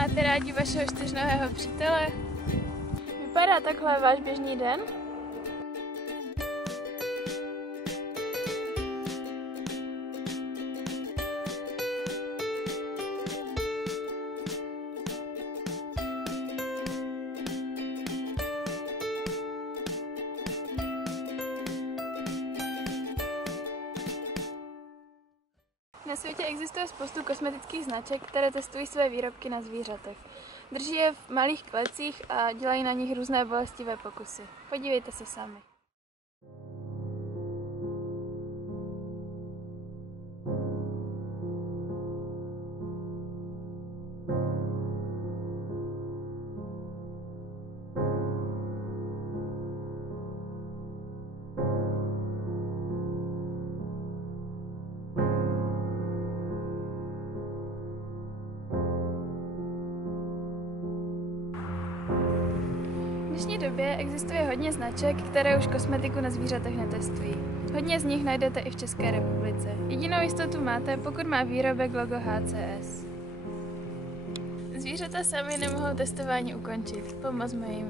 Máte rádi vašeho čtyřnohého přítele? Vypadá takhle váš běžný den? Na světě existuje spoustu kosmetických značek, které testují své výrobky na zvířatech. Drží je v malých klecích a dělají na nich různé bolestivé pokusy. Podívejte se sami. V dnešní době existuje hodně značek, které už kosmetiku na zvířatech netestují. Hodně z nich najdete i v České republice. Jedinou jistotu máte, pokud má výrobek logo HCS. Zvířata sami nemohou testování ukončit. Pomozme jim.